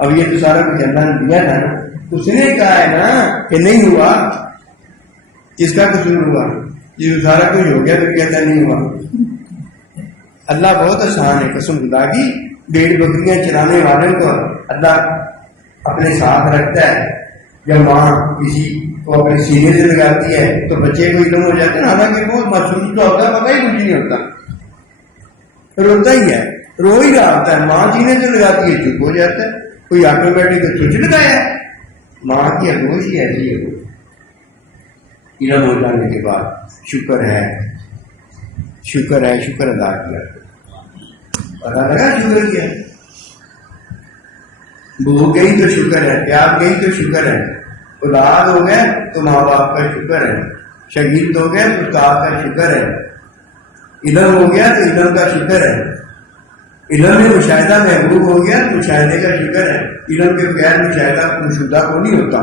اب یہ تو سارا کچھ اللہ نے دیا تھا نا، اس نے کہا ہے نا کہ نہیں ہوا. کس کا قصور ہوا؟ یہ سارا کچھ ہو گیا تو کہتا نہیں ہوا. اللہ بہت آسان ہے، قسم خدا کی. بھیڑ بکریاں چرانے والوں کو اللہ اپنے ساتھ رکھتا ہے. جب ماں کسی کو اپنے سینے سے لگاتی ہے تو بچے کو علم ہو جاتا ہے، حالانکہ وہ محسوس تو ہوتا ہے، پتہ ہی کچھ نہیں ہوتا، روتا ہی ہے، رو ہی رہا ہوتا ہے. ماں سینے سے لگاتی ہے، چپ ہو جاتا ہے. کوئی آٹومیٹک سوچ لگایا ہے. ماں کی اگوش ہی ایسی ہے. علم ہو جانے کے بعد شکر ہے، شکر ہے، شکر ادا کیا. پتا لگا شکر کیا؟ بھوک گئی تو شکر ہے، پیاس گئی تو شکر ہے، اولاد ہو گئے تو ماں باپ کا شکر ہے، شہید ہو گئے تو استاد کا شکر ہے، علم ہو گیا تو علم کا شکر ہے، علم میں مشاہدہ محبوب ہو گیا تو مشاہدے کا شکر ہے. علم کے بغیر مشاہدہ مشہودہ کو نہیں ہوتا.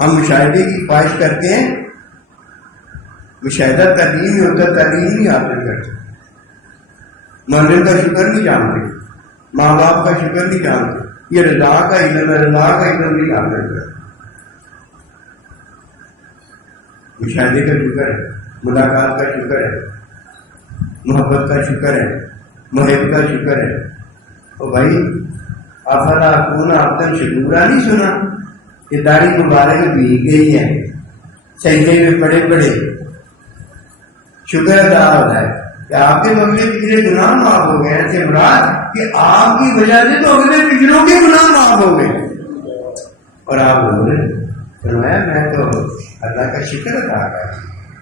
ہم مشاہدے کی خواہش کرتے ہیں، مشاہدہ تعلیم ہی ہوتا، تعلیم نہیں حاصل کرتے. معلم کا شکر نہیں جانتے، ماں باپ کا شکر نہیں جانتے. یہ رضا کا علم ہے، رضا کا علم نہیں حاصل کرتے. مشاہدے کا شکر ہے، ملاقات کا شکر ہے، محبت کا شکر ہے، محب کا شکر ہے. اور بھائی افلا اکون عبدا شکورا نہیں سنا کہ داڑھی مبارک بھیگ گئی ہے، سجدے میں پڑے پڑے شکر ادا ہوتا ہے کہ آپ کے بغلے پچھلے گناہ معاف ہو گئے. ایسے مراد کہ آپ کی وجہ سے تو اگلے پچھلوں کے گناہ معاف ہو گئے. اور آپ بول رہے فرمایا میں تو اللہ کا شکر ادا کر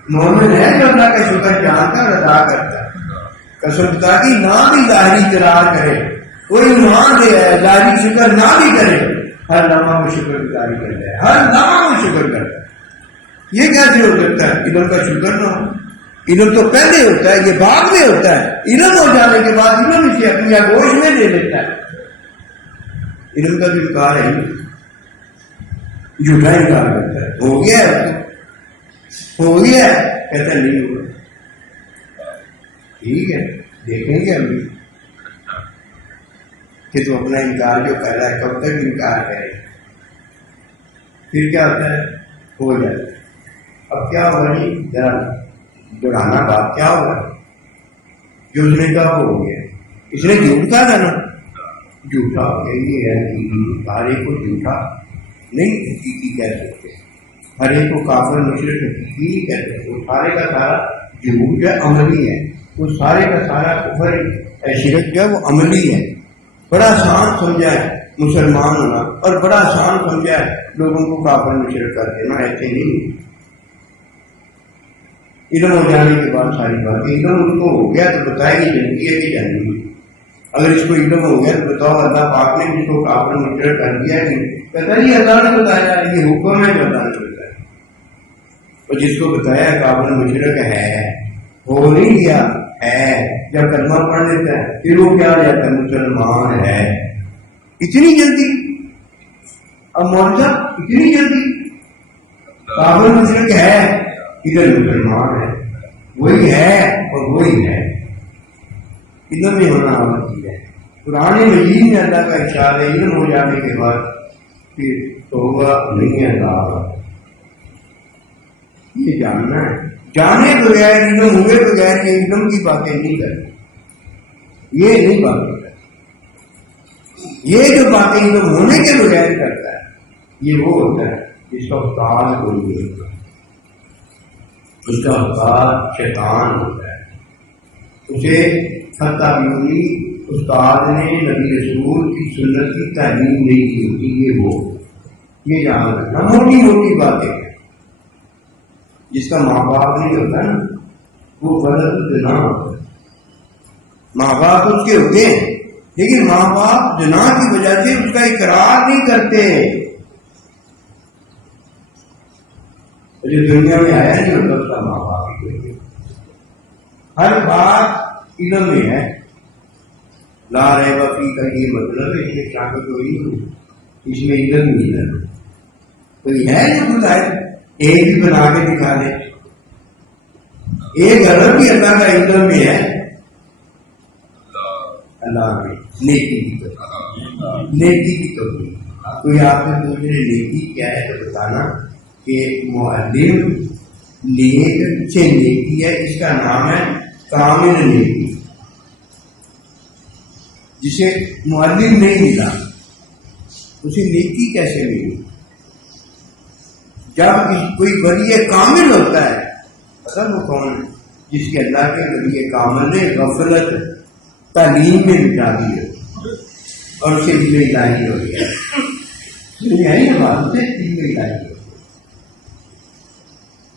مومن ہے جو اللہ کا شکر جان کر ادا کرتا ہے. قسم خدا کی نہ بھی ظاہری قرار کرے, کوئی مان دے ظاہری شکر نہ بھی کرے, ہر لمحہ وہ شکر گزاری کرتا ہے, ہر لمحہ وہ شکر کرتا ہے. یہ کیسے ہو سکتا ہے؟ علم کا شکر نہ ہو. علم تو پہلے ہوتا ہے, یہ بعد میں ہوتا ہے. علم ہو جانے کے بعد علم اسے اپنی آگوش میں لے لیتا ہے. علم کا بھی انکار ہے, جھوٹا انکار کرتا ہے. ہو گیا کہتا ہے نہیں ہوا. ٹھیک ہے, دیکھیں گے ہم بھی کہ تو اپنا انکار جو کر رہا ہے کب تک انکار کرے. پھر کیا ہوتا ہے؟ ہو جاتا ہے. اب کیا ہوا جی, ذرا دہرانا بات کیا ہوا, جو اس نے کہا وہ ہو گیا. اس نے جھوٹ کہا تھا نا, جھوٹا ہو گیا. یہ ہے ہر ایک کو جھوٹا نہیں حقیقی کہہ سکتے, ہر ایک کو کافر مشرک حقیقی نہیں کہہ سکتے. وہ سارے کا سارا جھوٹ ہے, عملی ہے. وہ سارے کا سارا کفر شرک جو ہے وہ عملی ہے. بڑا آسان سمجھا ہے مسلمان ہونا, اور بڑا آسان سمجھا ہے لوگوں کو کافر مشرک کر دینا. ایسے نہیں. علم ہو جانے کے بعد ساری باتیں, علم ان کو ہو گیا تو بتائے گی زندگی ہے کہ جانی. اگر اس کو علم ہو گیا تو بتاؤ اللہ پاک نے جس کو کافر مشرک کر دیا ہے, کہتا یہ اللہ نے بتایا, یہ حکم ہے جو اللہ نے بتایا. اور جس کو بتایا کافر مشرک ہے, ہو نہیں گیا ہے, جب کلمہ پڑھ لیتا ہے پھر وہ کیا ہو جاتا ہے؟ مسلمان ہے. اتنی جلدی؟ اب معاوضہ اتنی جلدی؟ کافر مشرک ہے, ادھر مسلمان ہے. وہی ہے اور وہی ہے. علم میں ہونا عمل چیز ہے. قرآن مجید میں اللہ کا ارشاد ہے علم ہو جانے کے بعد پھر توبہ نہیں ہے اللہ. یہ جاننا ہے. جانے بغیر, علم ہوئے بغیر یہ علم کی باتیں نہیں کرتے. یہ نہیں باتیں کرتے. یہ جو باتیں علم ہونے کے بغیر کرتا ہے یہ وہ ہوتا ہے جس کا استاد کوئی نہیں ہوتا. اس کا استاد شیطان ہوتا ہے. اسے خطابی استاد نے نبی رسول کی سنت کی تعلیم نہیں کی ہوتی. یہ جان رکھنا. موٹی موٹی باتیں جس کا ماں باپ نہیں ہوتا نا وہ غلط زنا ہوتا ہے. ماں باپ اس کے ہوتے ہیں لیکن ماں باپ زنا کی وجہ سے اس کا اقرار نہیں کرتے. جو دنیا میں آیا نہیں ہوتا اس کا ماں باپ ہی ہوتے. ہر بات علم میں ہے. لا ریب فیہ کا یہ مطلب ہے کہ شاک کوئی نہیں, اس میں علم نہیں ہے. کوئی ہے جو بتائے, ایک بھی بنا کے دکھا دے. ایک غلط بھی اللہ کا علم میں ہے. اللہ نے نیکی کی توفیق. کوئی آپ سے پوچھ رہے نیکی کیا ہے تو بتانا کہ معلم نیک سے نیکی ہے. اس کا نام ہے کامل نیکی. جسے معلم نہیں ملا اسے نیکی کیسے ملی؟ جب کوئی ولی کامل ہوتا ہے, پتہ وہ کون ہے؟ جس کے اللہ کے ولی کامل نے غفلت تعلیم میں مٹا دی ہے اور اسے علم الہی ہو گیا. یہی بات ہے, علم الہی ہو گیا.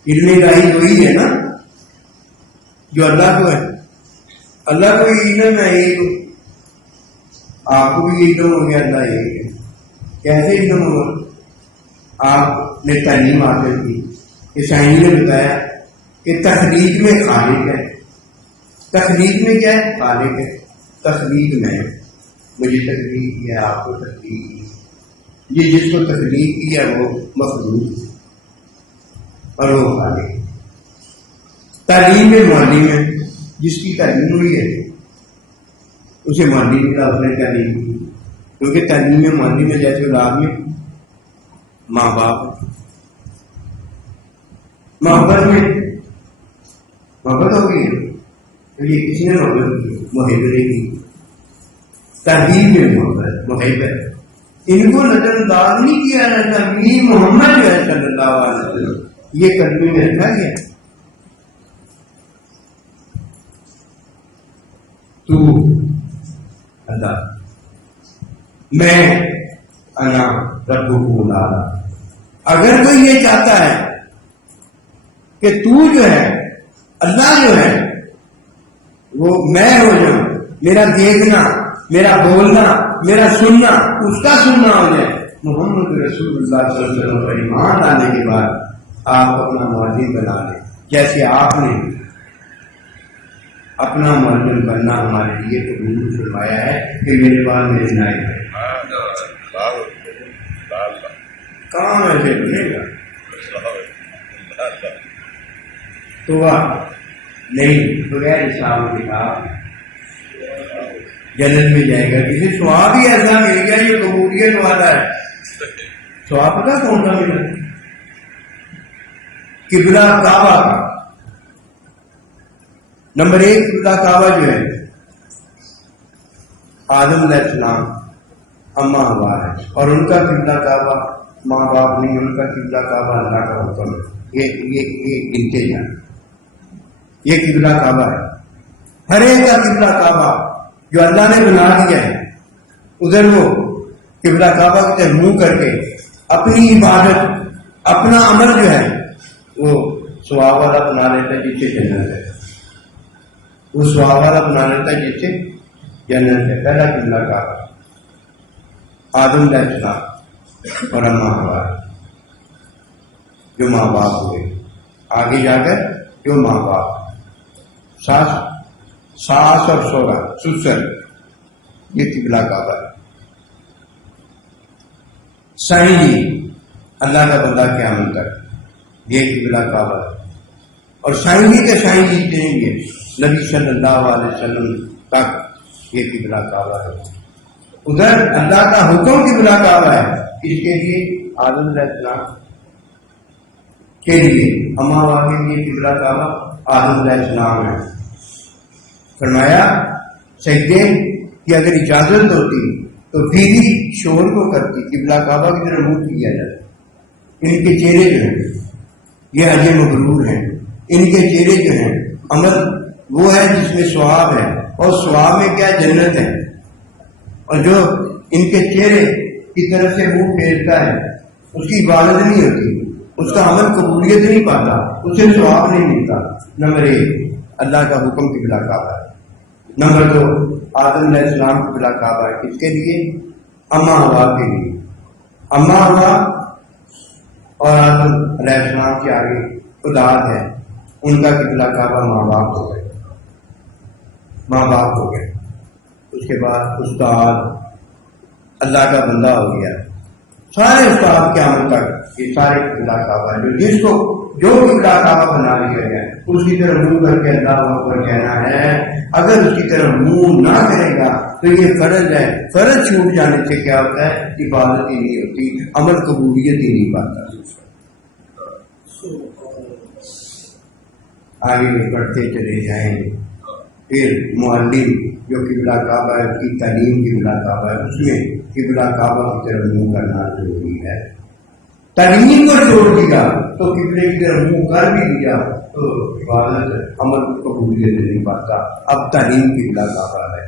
علم الہی وہی ہے نا جو اللہ کو ہے. اللہ کو علم ہے ایک, آپ کو بھی علم ہو گیا. اللہ ایک ہے. کیسے علم ہوگا؟ آپ نے تعلیم حاصل کی. عیسائی نے بتایا کہ تخلیق میں خالق ہے. تخلیق میں کیا ہے؟ خالق ہے. تخلیق میں مجھے تخلیق کیا, آپ کو تخلیق کی. یہ جس کو تخلیق کیا وہ مخلوق اور وہ خالق. تعلیم میں معلم ہے. جس کی تعلیم ہوئی ہے اسے معلم کا اپنے تعلیم کی. کیونکہ تعلیم میں معلم ہے جیسے اولاد میں ماں باپ. محبت میں محبت ہو گئی ہے تو یہ کسی نے محبت کی, محبت کی. تہذیب میں محبت محبت ان کو نظر انداز نہیں کیا جاتا. نبی محمد جو ہے صلی اللہ علیہ وسلم یہ کلمے میں رکھا گیا. تو اللہ میں انا ربکم الاعلی. اگر کوئی یہ چاہتا ہے کہ تو جو ہے اللہ جو ہے وہ میں ہو جاؤں، میرا دیکھنا، میرا بولنا، میرا سننا اس کا سننا ہو جائے۔ محمد رسول اللہ صلی اللہ علیہ وسلم پر ایمان لانے کے بعد آپ اپنا معلم بنا لیں، جیسے آپ نے اپنا معلم بننا ہمارے لیے قبول فرمایا ہے کہ میرے بعد میرے نائب ہے۔ کام ایسے بنے گا تو نہیں، بغیر حساب کتاب جنت میں جائے گا۔ کسی سواب ہی ایسا مل گیا جو قبولیت والا ہے۔ سواب پتا کون سا ملا؟ قبلہ کعبہ کا۔ نمبر 1 قبلہ کعبہ جو ہے آدم علیہ السلام اما ہوا ہے، اور ان کا قبلہ کعبہ ماں باپ نہیں، ان کا قبلہ کعبہ اللہ کا حکم ہے۔ یہ گنتے جائیں، یہ قبلہ کعبہ ہے۔ ہر ایک کا قبلہ کعبہ جو اللہ نے بنا دیا ہے، ادھر وہ قبلہ کعبہ کی طرف منہ کر کے اپنی عبادت، اپنا عمل جو ہے وہ ثواب والا بنا لیتا ہے جس سے جنت ہے، وہ ثواب والا بنا لیتا ہے جس سے جنت ہے۔ پہلا قبلہ کعبہ آدم علیہ السلام اور اما ہوا جو ماں باپ ہوئے، آگے جا کر جو ماں باپ ساس اور سوہرا سسر، یہ قبلہ کعبہ ہے۔ سائیں جی اللہ کا بندہ قیامت تک، یہ قبلہ کعبہ ہے۔ اور سائیں جی کے سائیں جی دیں گے نبی صلی اللہ علیہ وسلم تک، یہ قبلہ کعبہ ہے۔ ادھر اللہ کا حکم قبلہ کعبہ ہے، اس کے لیے آدم علیہ السلام کے لیے اما کے لیے قبلہ کعبہ آدم علیہ السلام ہے۔ فرمایا سجدے کی اگر اجازت ہوتی تو بیوی شوہر کو کرتی، قبلہ کعبہ کی طرف منہ کیا جاتا۔ ان کے چہرے جو ہیں یہ حج مبرور ہیں، ان کے چہرے جو ہیں عمل وہ ہے جس میں ثواب ہے، اور ثواب میں کیا جنت ہے۔ اور جو ان کے چہرے کی طرف سے منہ پھیرتا ہے اس کی عبادت نہیں ہوتی، اس کا عمل قبولیت نہیں پاتا، اسے ثواب نہیں ملتا۔ نمبر 1 اللہ کا حکم قبلہ کعبہ ہے۔ نمبر 2 آدم علیہ السلام قبلہ کعبہ ہے، کس کے لیے؟ اما ہوا کے لیے۔ اما ہوا اور آدم علیہ السلام کے آگے اولاد ہے، ان کا قبلہ کعبہ ماں باپ ہو گئے، ماں باپ ہو گئے۔ اس کے بعد استاد اللہ کا بندہ ہو گیا، سارے استاد قیامت تک یہ سارے قبلہ کعبہ ہے۔ جس کو جو قبلہ کعبہ بنا لیا گیا اس کی طرف منہ کر کے اللہ اکبر کہنا ہے۔ اگر اس کی طرف منہ نہ کرے گا تو یہ فرض ہے، فرض چھوٹ جانے سے کیا ہوتا ہے؟ عبادت ہی نہیں ہوتی، عمل قبولیت ہی نہیں پاتا۔ آگے بڑھتے چلے جائیں، پھر معلم جو قبلہ کعبہ ہے اس کی تعلیم قبلہ کعبہ ہے، اس میں قبلہ کعبہ کی طرف منہ کرنا ضروری ہے۔ تعلیم کو چھوڑ دیا تو قبلے کی طرف منہ کر بھی دیا تو عبادت عمل قبولیت نہیں پاتا۔ اب تعلیم قبلہ کعبہ ہے،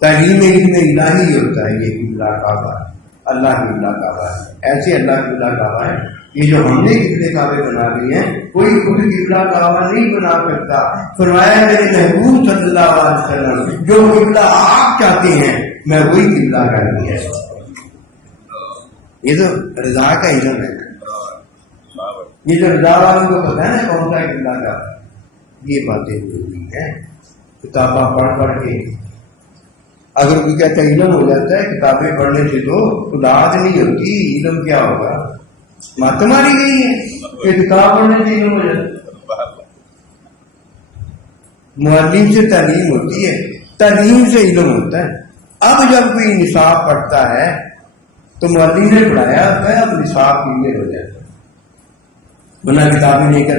تعلیم علم الہی ہوتا ہے، یہ قبلہ کعبہ ہے، اللہ قبلہ کعبہ ہے۔ ایسے اللہ قبلہ کعبہ ہے، یہ جو ہم نے قبلے کعبے بنا لیے ہیں کوئی خود قبلہ کعبہ نہیں بنا سکتا۔ فرمایا میرے محبوب صلی اللہ علیہ وسلم جو قبلہ آپ چاہتے ہیں میں وہی قبلہ کر دیا۔ یہ تو رضا کا علم ہے، یہ جو رضا والوں کو پتا ہے نا کون سا قبلہ کعبہ، یہ باتیں ضروری ہیں۔ کتابیں پڑھ کے اگر کوئی کہتا علم ہو جاتا ہے کتابیں پڑھنے سے تو خداعت نہیں ہوتی، علم کیا ہوگا؟ مت ماری گئی ہے کہ کتاب پڑھنے سے علم ہو جاتا ہے۔ معلم سے تعلیم ہوتی ہے، تعلیم سے علم ہوتا ہے۔ اب جب کوئی نصاب پڑھتا ہے تو معلم نے پڑھایا ہوتا ہے، اب نصاب کلیئر ہو جاتا ہے، ورنہ کتابیں لے کر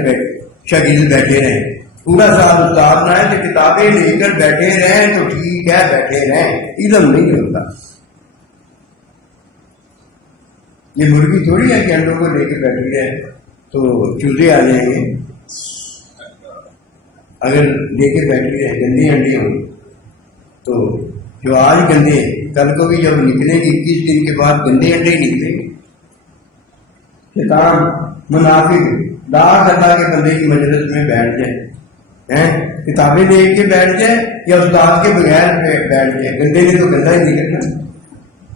شاگرد بیٹھے رہیں پورا سال استاد نہ ہے تو کتابیں لے کر بیٹھے رہیں تو ٹھیک ہے، بیٹھے رہیں، علم نہیں ہوتا۔ یہ مرغی تھوڑی ہے کہ انڈوں کو لے کے بیٹھ گئے تو چوزے آ جائیں گے۔ اگر لے کے بیٹھ گئے گندے انڈے ہوں تو جو آج گندے کل کو بھی جب نکلیں گے 21 دن کے بعد گندے انڈے ہی نکلیں گے۔ شیطان منافق لاکھ اللہ کے بندے کی مجلس میں بیٹھ جائے کتابیں دیکھ کے بیٹھ جائے یا استاد کے بغیر بیٹھ جائے، گندے نے تو گندا ہی نکلنا۔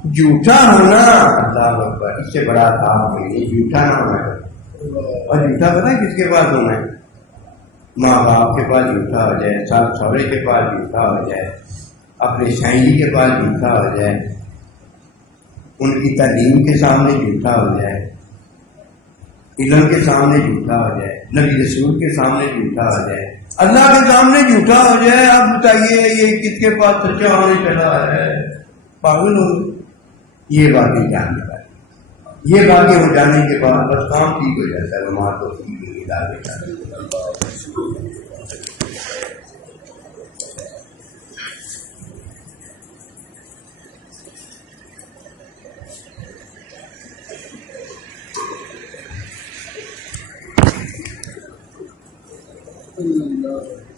جھوٹا ہونا اللہ اکبر، اس سے بڑا کام نہیں، جھوٹا نہ ہونا ہے۔ اور جھوٹا پتہ ہے کس کے پاس ہونا ہے؟ ماں باپ کے پاس جھوٹا ہو جائے، ساس سہرے کے پاس جھوٹا ہو جائے، اپنے سائیں کے پاس جھوٹا ہو جائے، ان کی تعلیم کے سامنے جھوٹا ہو جائے، علم کے سامنے جھوٹا ہو جائے، نبی رسول کے سامنے جھوٹا ہو جائے، اللہ کے سامنے جھوٹا ہو جائے۔ آپ بتائیے یہ کس کے پاس سچا ہونے چلا ہے؟ پاگل ہو گئے۔ یہ باتیں جاننے والی، یہ باتیں ہو جانے کے بعد بس کام ٹھیک ہو جاتا ہے۔